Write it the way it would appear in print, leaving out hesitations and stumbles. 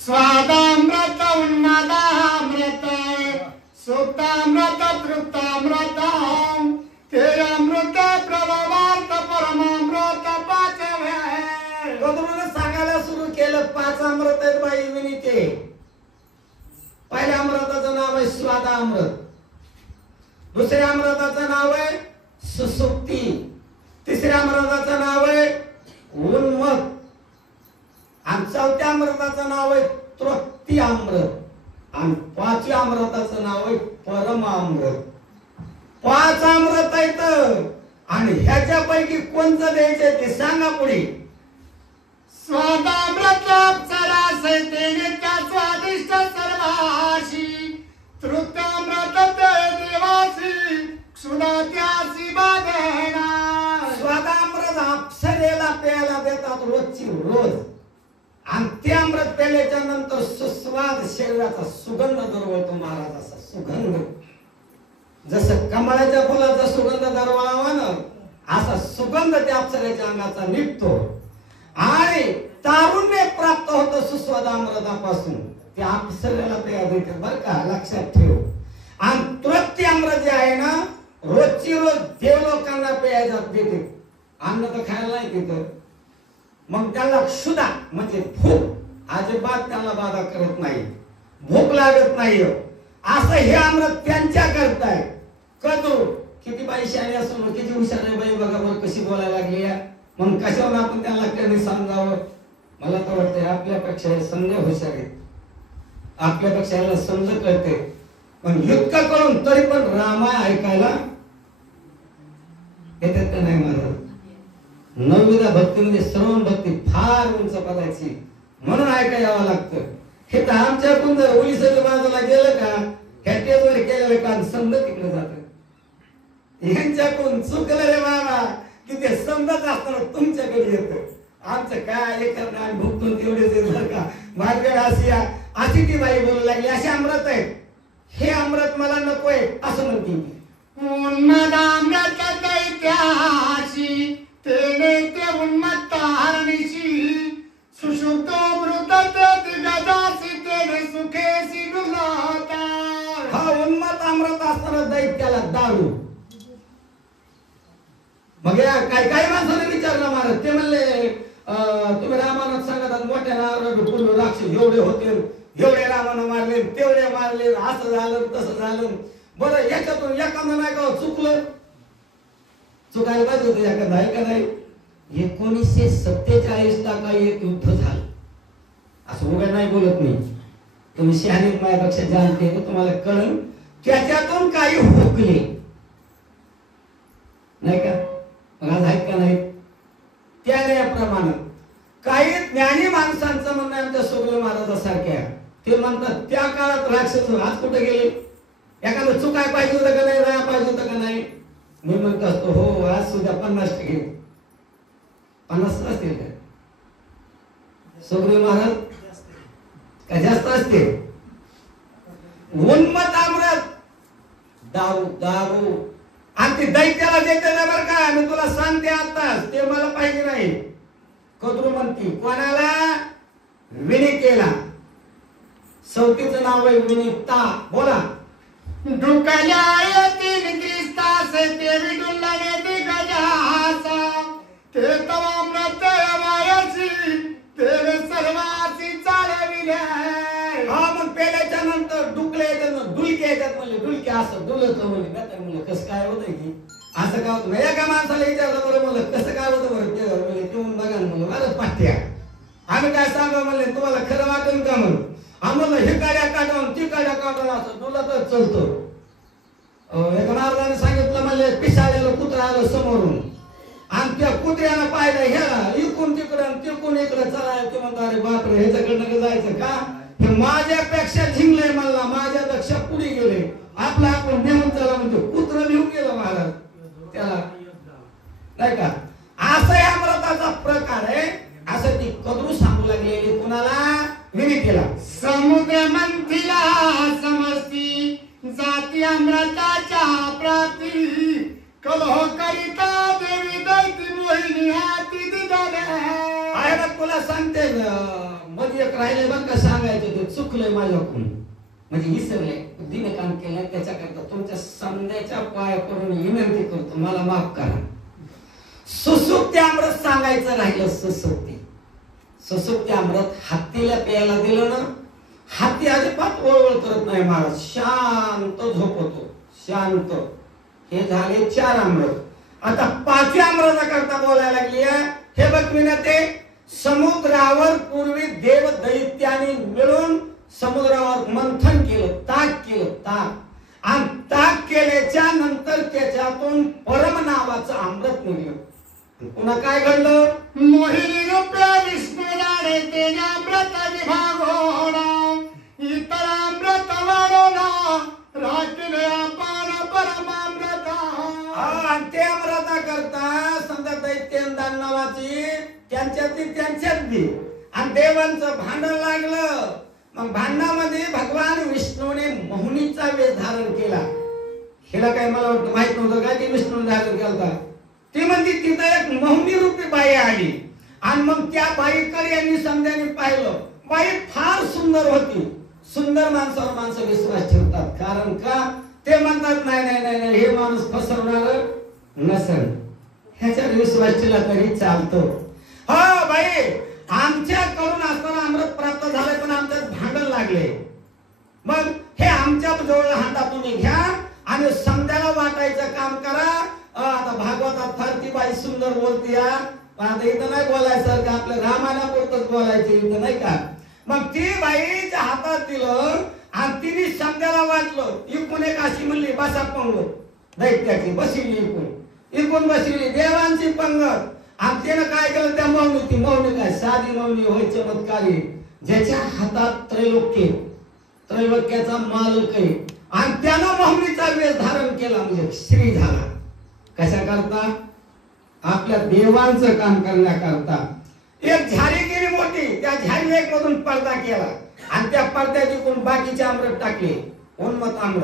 स्वादामृत उन्मादामृत सुप्तामृत तृप्तामृत ते अमृत प्रभवार्थ परमामृत पाचवे. गौतमानं सांगायला सुरू केलं 5 अमृत आहेत बाई विनीते. पहिल्या अमृताचं नाव आहे स्वादामृत, दुसऱ्या अमृताचं नाव आहे सुसुप्ती, तिसऱ्या अमृताचं नाव आहे उन्मत आणि चौथ्या अमृताचं नाव आहे तृप्ती अमृत आणि 5व्या अमृताचं नाव आहे परमामृत. 5 अमृत आहेत आणि ह्याच्यापैकी कोणतं द्यायचंय ते सांगा पुढे. स्वादामृत अप्सरासे तेने त्या स्वादिष्ट सर्वाशी तृप्तामृत ते देवासी क्षुधात्यासी बाधेना. स्वादामृत अप्सरेला प्यायला देतात रोजची रोज आणि ते अमृत प्यायल्याच्या नंतर सुस्वाद शरीराचा सुगंध दरवळतो महाराजाचा सुगंध. जसं कमळाच्या फुलाचा सुगंध दरवळावा ना असा सुगंध त्या अप्सरेच्या अंगाचा निघतो आणि तारुण्य प्राप्त होतं सुस्वादामृतापासून. त्या अप्सरेला प्यायला देते बरं का, लक्षात ठेव. आणि तृप्ती अमृत जे आहे ना रोजची रोज देवलोकांना प्यायला देते. अन्न तर खायला नाही तिथं. मग त्याला क्षुधा म्हणजे भूक अजिबात त्याला बाधा करत नाही, भूक लागत नाही असं हे अमृत त्यांच्या करताय. कदू किती बाई शाळी असून किती हुशार आहे बाई बघा बरं कशी बोलायला लागली. मग कशावर आपण त्यांना कधी सांगावं. मला तर वाटतंय आपल्यापेक्षा हे संध्या हुशार आहेत, आपल्यापेक्षा याला समज कळते. पण इतकं करून तरी पण रामायण ऐकायला येतात का नाही महाराज. 9वीला भक्ती म्हणजे श्रवण भक्ती फार उंच पदाची म्हणून ऐकायला यावं लागतं. हे तर आमच्याकडून जर ओलिसाच्या बाजूला गेलं का ह्या टेजवर केलेलं काम समज तिकडे जात. यांच्याकडून चुकलं रे बाबा की ते समजत असताना तुमच्याकडे येतं. आमचं काय हे करणार आणि भुकतून तेवढेच जर का मार्केट अशी ती बाई बोलू लागली असे अमृत आहे. हे अमृत मला नकोय असं म्हणते. उन्मदामृत दैत्याशी तेने ते उन्मत्त हरणीशी सुषुप्तोमृत ते दिग्गजासी तेने सुखेसी डुलता. हा उन्मत्त अमृत असताना दैत्याला दारू. मग या काही माणसाने विचारलं महाराज. ते म्हणले तुम्ही रामायणात सांगतात मोठ्या नारळ राक्षस एवढे होते, एवढे रामानं मारले, तेवढे मारले, असं झालं तसं झालं. बरं याच्यातून एखादं नाही का चुकलं, चुकायला पाहिजे होतं एखादं आहे का नाही. 1947ला काही एक युद्ध झालं. असं उभ्या नाही बोलत मी, तुम्ही शहाणी माझ्यापेक्षा जाणते तुम्हाला कळलं. त्याच्यातून काही हुकले नाही का, आज आहेत का नाही. त्याप्रमाणे काही ज्ञानी माणसांचं म्हणणं आमच्या सोगले महाराजासारख्या ते म्हणतात त्या काळात राक्षस आज कुठे गेले. एखादं चुकाय पाहिजे होतं का नाही, राहा पाहिजे होतं का नाही. मी म्हणत असतो हो आज सुद्धा 50% 50 असतील का सोगले महाराज का जास्त असते. उन्मत्त अमृत दारू दारू आणि ते दैत्याला देते ना बरं का. मी तुला सांगते आताच ते मला पाहिजे नाही. कद्रू म्हणती कोणाला, विनितेला. सौतीचं नाव आहे विनिता. बोला. डुकल्या येतील क्रिस्तासे ते विडुल्लाने दिग्गजासा ते तवामृत वायासी ते सर्वासी चालविले. हा मग पेल्याच्या नंतर डुकले येतात, डुलके येतात. म्हणले डुलके असं डुलत म्हणले म्हणलं कसं काय होतं की असं काय होतं. एका माणसाला विचारलं बरं म्हणलं कसं काय होतं बरं म्हणले तुम्ही बघा म्हणलं बरं पाठ्या आम्ही काय सांगा म्हणले तुम्हाला खरं वाटेल का म्हणून. आम्हाला हे काड्या काढून ती काड्या काढून असं डुलतच चलतो. एका महाराजाने सांगितलं म्हणले पिसाळलेलं कुत्रा आलं समोरून आणि त्या कुत्र्यानं पाहिलं ह्याला इकून तिकडं तिकून इकडं चला. ते म्हणतो अरे बापरे ह्याच्याकडनं जायचं का, हे माझ्यापेक्षा झिंगले मला, माझ्यापेक्षा पुढे गेले, आपला आपण नेऊन चला म्हणजे कुत्र नेऊन गेलं महाराज त्याला नाही का. असं या अमृताचा प्रकार आहे. असं ती कद्रू सांगू लागलेली कुणाला, विनितेला. समुद्र मंथिला समस्ती जाती अमृताच्या प्राप्ती कलह करिता देवी दैती मोहिनी हाती दिदाले. आहे ना तुला सांगते मध्ये एक राहिले बघ का सांगायचं, ते चुकलंय माझ्याकडून, म्हणजे विसरले, दिनकाम केलं, त्याच्याकरता तुमच्या समद्याच्या पाया पडून विनंती करतो, मला माफ करा. सुसुप्ती अमृत सांगायचं राहिलं. सुसुप्ती अमृत हत्तीला प्यायला दिलं ना, हत्ती अजिबात ओळवळ करत नाही महाराज, शांत झोपतो, शांत. हे झाले 4 अमृत. आता 5व्या अमृता करता बोलायला लागली आहे. हे बघ मी ना, ते समुद्रावर पूर्वी देव दैत्याने मिळून समुद्रावर मंथन केलं, ताक केलं, ताक. आणि ताक केल्याच्या नंतर त्याच्यातून परम नावाचं अमृत निघलं. पुन्हा काय घडलं? मोहिनी रूपे विष्णू जाणे तेने अमृत विभागोना, इतर अमृत वाढोना, राखले आपण परमामृत. आणि ते अमृता करता समजा दैत्यन दानवाची त्यांच्यात बी आणि देवांचं भांडण लागलं. मग भांडणामध्ये भगवान विष्णूने मोहिनीचा वेश धारण केला. हिला काय मला वाटतं माहित नव्हतं का की विष्णू धारण केला. ती म्हणजे तिथं एक मोहिनी रूपी बाई आली आणि मग त्या बाईकडे यांनी समजाने पाहिलं. बाई फार सुंदर होती. सुंदर माणसावर माणसं विश्वास ठेवतात, कारण का ते म्हणतात नाही नाही नाही नाही हे माणूस फसवणार नसेल, ह्याच्यावर विश्वास ठेवला तरी चालतो. हो बाई, आमच्याकडून असताना अमृत प्राप्त झालंय पण आमच्यात भांडण लागले. मग हे आमच्या जवळ हाता तुम्ही घ्या आणि समजायला वाटायचं काम करा. आता भागवतात फार ती बाई सुंदर बोलती या, पण आता इथं नाही बोलायचं का, आपल्या रामायणापुरतच बोलायचं इथं नाही का. मग ती बाईच्या हातात दिलं आणि तिने समजायला वाटलं. इकून एक अशी म्हणली बसा पंगत, दैत्याची बसली, इकून बसली देवांची पंगत. आणि त्यानं काय केलं, त्या मौनी काय साधी मौनी होय चमत्कारी, ज्याच्या हातात त्रैलोक्याचा मालक आहे. आणि त्यानं मौनीचा वेश धारण केला, म्हणजे श्री झाला. कशा करता? आपल्या देवांचं काम करण्याकरता. एक झाडी केली मोठी, त्या झाडी एक मधून पडदा केला आणि त्या पडद्यात बाकीचे अमृत टाकले, उन्मत अमृत.